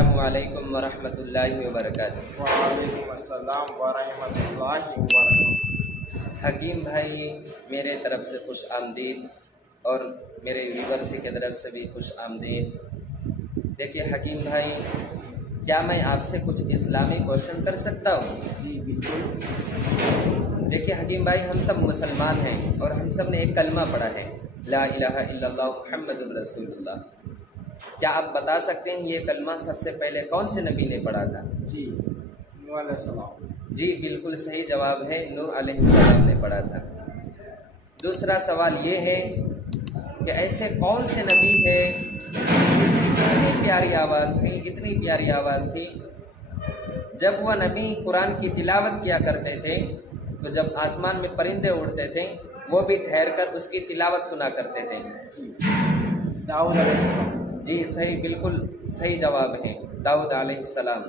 अस्सलामुअलैकुम वरहमतुल्लाहि वबरकातुहू। वालेकुम अस्सलाम वरहमतुल्लाहि वबरकातुहू। हकीम भाई मेरे तरफ से खुश आमदीद और मेरे व्यूवर्स की तरफ से भी खुश आमदीद। देखिए हकीम भाई, क्या मैं आपसे कुछ इस्लामी क्वेश्चन कर सकता हूँ? जी बिल्कुल। देखिए हकीम भाई, हम सब मुसलमान हैं और हम सब ने एक कलमा पढ़ा है, ला इलाहा इल्लल्लाह मुहम्मदुर रसूलुल्लाह। क्या आप बता सकते हैं ये कलमा सबसे पहले कौन से नबी ने पढ़ा था? जी नूह अलैहिस्सलाम। जी बिल्कुल सही जवाब है, नूह अलैहिस्सलाम ने पढ़ा था। दूसरा सवाल ये है कि ऐसे कौन से नबी है जिसकी इतनी प्यारी आवाज़ थी, इतनी प्यारी आवाज़ थी, जब वह नबी कुरान की तिलावत किया करते थे तो जब आसमान में परिंदे उड़ते थे वो भी ठहर कर उसकी तिलावत सुना करते थे? दाऊद अलैहिस्सलाम। जी सही, बिल्कुल सही जवाब है, दाऊद अलैहिस्सलाम।